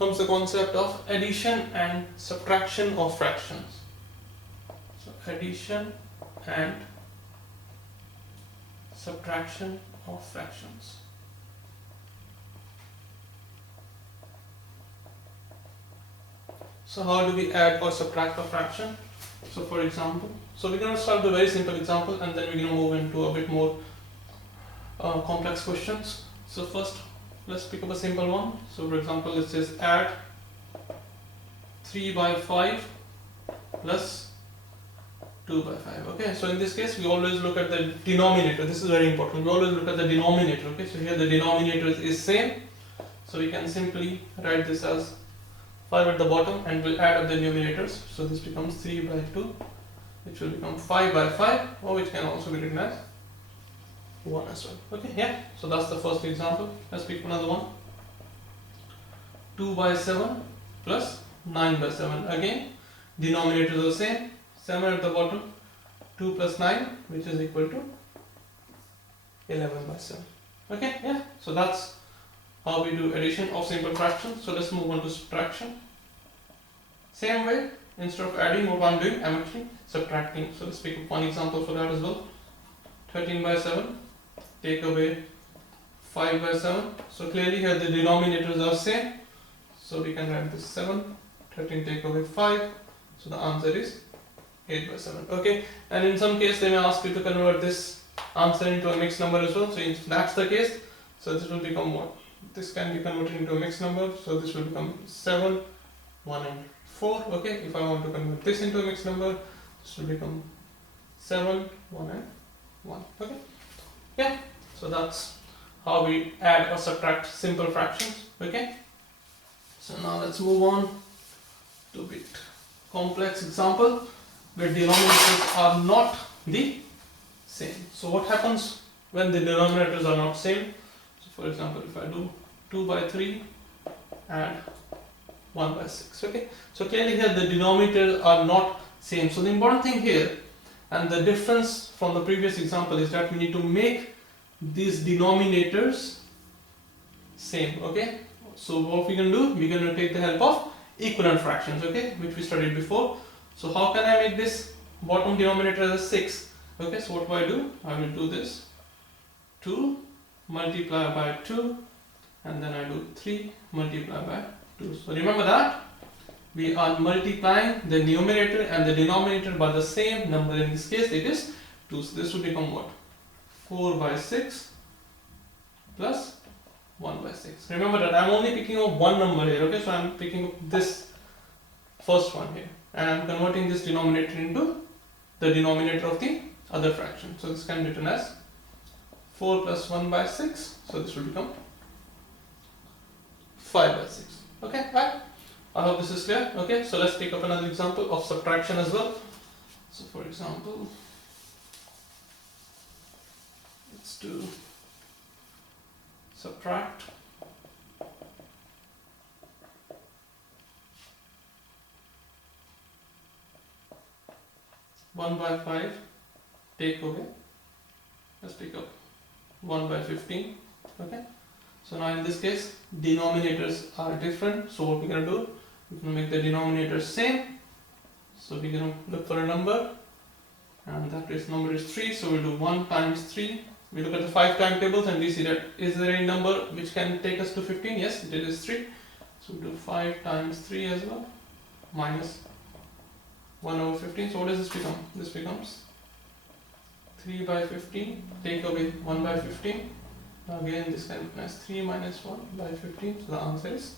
comes the concept of addition and subtraction of fractions. So addition and subtraction of fractions. So how do we add or subtract a fraction? So for example, so we're going to start with a very simple example and then we're going to move into a bit more complex questions. So first, let's pick up a simple one. So for example, it says add 3 by 5 plus 2 by 5. Okay, so in this case, we always look at the denominator. This is very important. We always look at the denominator. Okay, so here the denominator is same. So we can simply write this as 5 at the bottom and we'll add up the numerators. So this becomes 3 by 2, which will become 5 by 5, or which can also be written as 1 as well. Okay, yeah. So that's the first example. Let's pick another one. 2 by 7 plus 9 by 7. Again, denominators are the same. 7 at the bottom, 2 plus 9, which is equal to 11 by 7. Okay, yeah. So that's how we do addition of simple fractions. So let's move on to subtraction. Same way, instead of adding, what I'm doing, I'm actually subtracting. So let's pick up one example for that as well. 13 by 7, take away 5 by 7. So clearly here the denominators are same. So we can write this 7, 13 take away 5. So the answer is 8 by 7. Okay, and in some case they may ask you to convert this answer into a mixed number as well. So if that's the case, so this will become what? This can be converted into a mixed number. So this will become 7, 1 and 4. Okay, if I want to convert this into a mixed number, this will become 7, 1 and 1. Okay, yeah. So that's how we add or subtract simple fractions. Okay, so now let's move on to a bit complex example where denominators are not the same. So what happens when the denominators are not same? So for example, if I do 2 by 3 and 1 by 6. Okay, so clearly here the denominators are not same. So the important thing here and the difference from the previous example is that we need to make these denominators same. Okay, so what we're going to do, we're going to take the help of equivalent fractions, okay, which we studied before. So how can I make this bottom denominator as 6? Okay, so what do? I will do this 2 multiply by 2 and then I do 3 multiply by 2. So remember that we are multiplying the numerator and the denominator by the same number. In this case it is 2. So this will become what? 4 by 6 plus 1 by 6. Remember that I'm only picking up one number here. Okay, so I'm picking up this first one here and I'm converting this denominator into the denominator of the other fraction. So this can be written as 4 plus 1 by 6. So this will become 5 by 6. Okay, right? I hope this is clear. Okay, so let's take up another example of subtraction as well. So for example, let's do subtract 1 by 5, take away, let's take up 1 by 15. Okay, so now in this case denominators are different, so what we're going to do, we're going to make the denominators same. So we're going to look for a number and that is number is 3, so we'll do 1 times 3. We look at the 5 timetables and we see that is there any number which can take us to 15? Yes, it is 3. So we do 5 times 3 as well, minus 1 over 15. So what does this become? This becomes 3 by 15, take away 1 by 15. Again this can be as 3 minus 1 by 15. So the answer is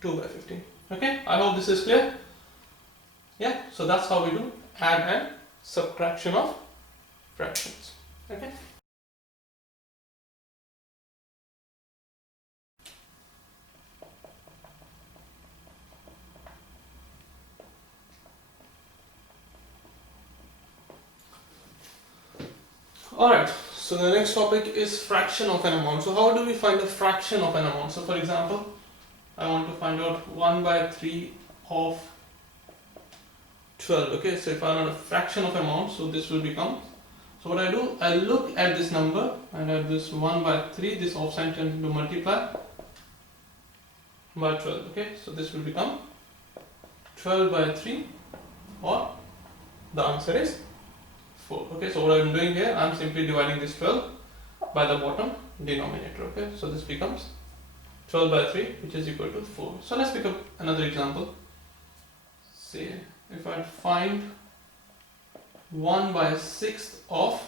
2 by 15. Okay, I hope this is clear. Yeah, so that's how we do add and subtraction of fractions. Okay. Alright, so the next topic is fraction of an amount. So how do we find a fraction of an amount? So for example, I want to find out 1 by 3 of 12. Okay, so if I want a fraction of amount, so this will become, so what I do, I look at this number and I have this 1 by 3, this option tends to multiply by 12. Okay, so this will become 12 by 3, or the answer is 4. Okay, so what I am doing here, I am simply dividing this 12 by the bottom denominator. Okay, so this becomes 12 by 3, which is equal to 4. So let's pick up another example. Say if I find 1 by 6th of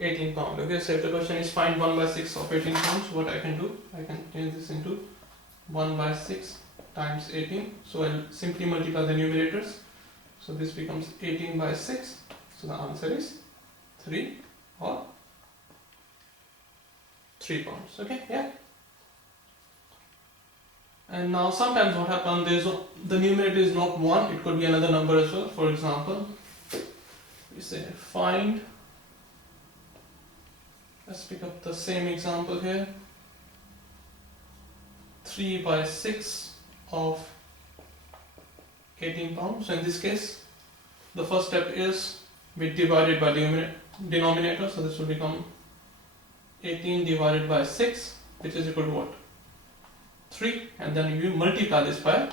18 pound. Okay, so if the question is find 1 by 6 of 18 pounds, what I can do, I can change this into 1 by 6 times 18. So I'll simply multiply the numerators. So this becomes 18 by 6. So the answer is 3, or 3 pounds. Okay, yeah. And now sometimes what happens, the numerator is not 1, it could be another number as well. For example, we say find, let's pick up the same example here, 3 by 6 of 18 pounds. So in this case, the first step is we divided by the denominator, so this will become 18 divided by 6, which is equal to what? 3, and then you multiply this by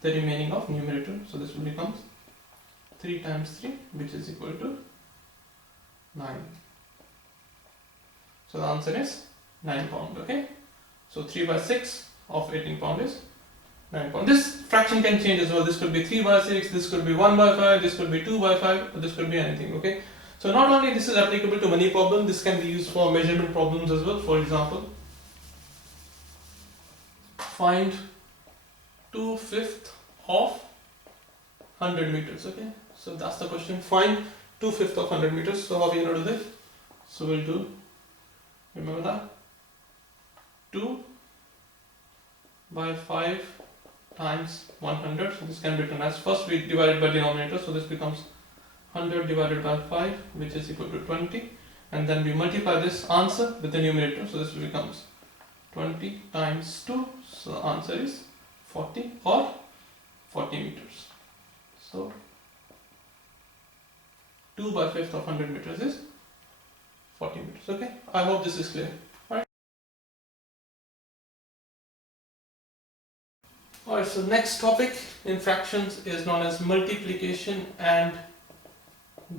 the remaining of numerator, so this will become 3 times 3, which is equal to 9. So the answer is 9 pound. Okay, so 3 by 6 of 18 pound is 9 pound. This fraction can change as well. This could be 3 by 6, this could be 1 by 5, this could be 2 by 5, or this could be anything. Okay, so not only this is applicable to money problem, this can be used for measurement problems as well. For example, find 2/5 of 100 meters. Okay, so that's the question. Find 2/5 of 100 meters. So how are we going to do this? So we'll do, remember that, 2 by 5 times 100. So this can be written as, first we divided by denominator, so this becomes 100 divided by 5, which is equal to 20, and then we multiply this answer with the numerator, so this becomes 20 times 2, so the answer is 40, or 40 meters. So 2 by 5th of 100 meters is 40 meters. Okay, I hope this is clear. Alright, so next topic in fractions is known as multiplication and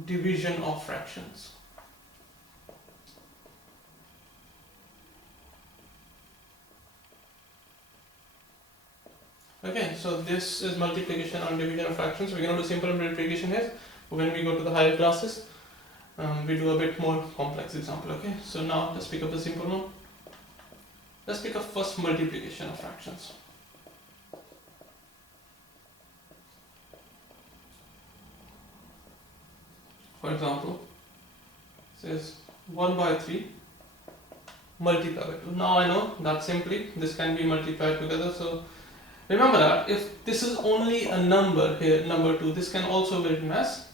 division of fractions. Okay, so this is multiplication and division of fractions. We're going to do simple multiplication here. When we go to the higher classes, we do a bit more complex example. Okay, so now let's pick up the simple one. Let's pick up first multiplication of fractions. For example, it says 1 by 3 multiplied by 2. Now I know that simply this can be multiplied together. So remember that if this is only a number here, number 2, this can also be written as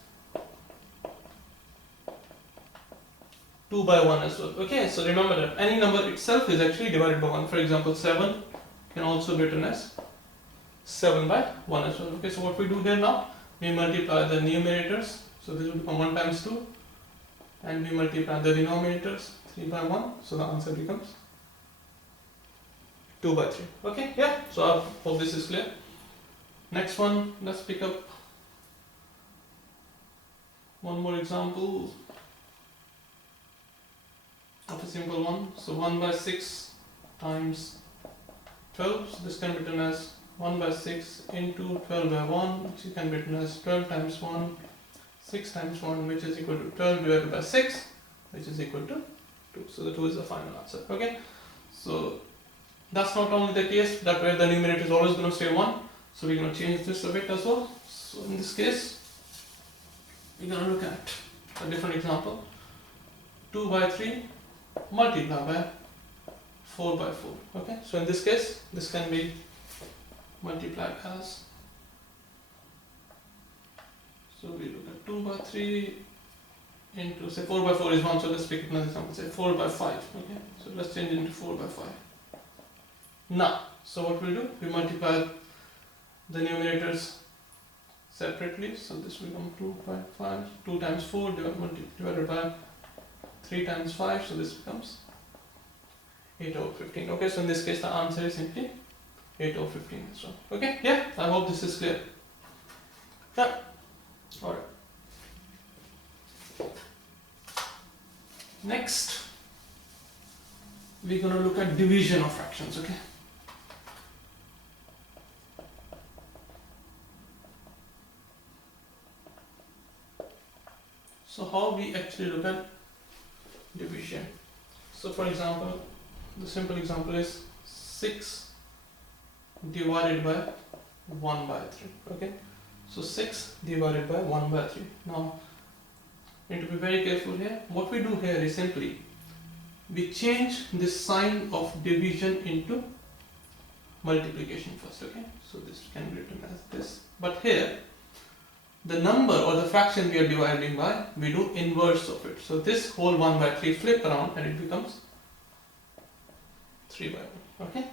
2 by 1 as well. Okay, so remember that any number itself is actually divided by 1. For example, 7 can also be written as 7 by 1 as well. Okay, so what we do here now, we multiply the numerators. So this will become 1 times 2, and we multiply the denominators, 3 by 1, so the answer becomes 2 by 3. Okay, yeah, so I hope this is clear. Next one, let's pick up one more example of a simple one. So 1 by 6 times 12, so this can be written as 1 by 6 into 12 by 1, which can be written as 12 times 1, 6 times 1, which is equal to 12 divided by 6, which is equal to 2. So the 2 is the final answer. Okay, so that's not only the case that where the numerator is always going to stay 1, so we're going to change this a bit as well. So in this case, we're going to look at a different example. 2 by 3 multiplied by 4 by 4. Okay, so in this case, this can be multiplied as, so we look at 2 by 3 into, say 4 by 4 is 1, so let's pick another example, say 4 by 5. Okay, so let's change it into 4 by 5. Now, so what we'll do, we multiply the numerators separately, so this will become 2 by 5, 2 times 4 divided by 3 times 5, so this becomes 8 over 15. Okay, so in this case the answer is simply 8 over 15 as well. Okay, yeah, I hope this is clear. Yeah, alright. Next, we're going to look at division of fractions, okay? So how we actually look at division? So for example, the simple example is 6 divided by 1 by 3, okay? So 6 divided by 1 by 3. Now, you need to be very careful here. What we do here is simply, we change the sign of division into multiplication first, okay? So this can be written as this. But here, the number or the fraction we are dividing by, we do inverse of it. So this whole 1 by 3 flip around and it becomes 3 by 1, okay?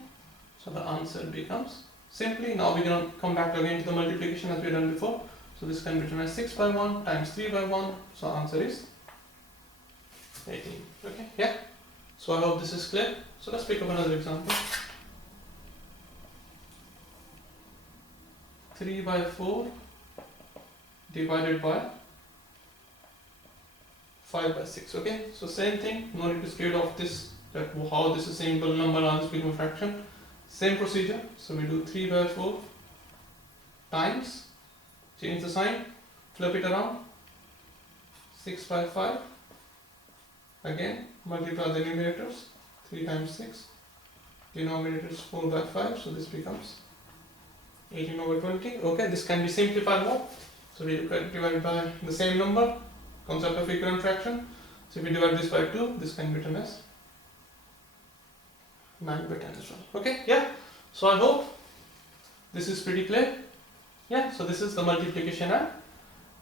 So the answer becomes, simply, now we're going to come back again to the multiplication as we done before. So this can be written as 6 by 1 times 3 by 1. So answer is 18, okay? Yeah? So I hope this is clear. So let's pick up another example. 3 by 4 divided by 5 by 6, okay? So same thing, no need to scared of this, that how this is simple number and this become a fraction. Same procedure, so we do 3 by 4 times, change the sign, flip it around, 6 by 5, again multiply the numerators, 3 times 6, denominator is 4 by 5, so this becomes 18 over 20, okay? This can be simplified more. So we divide by the same number, concept of equivalent fraction. So if we divide this by 2, this can be written as 9 by 10 as well. Okay, yeah. So I hope this is pretty clear. Yeah, so this is the multiplication and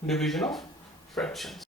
division of fractions.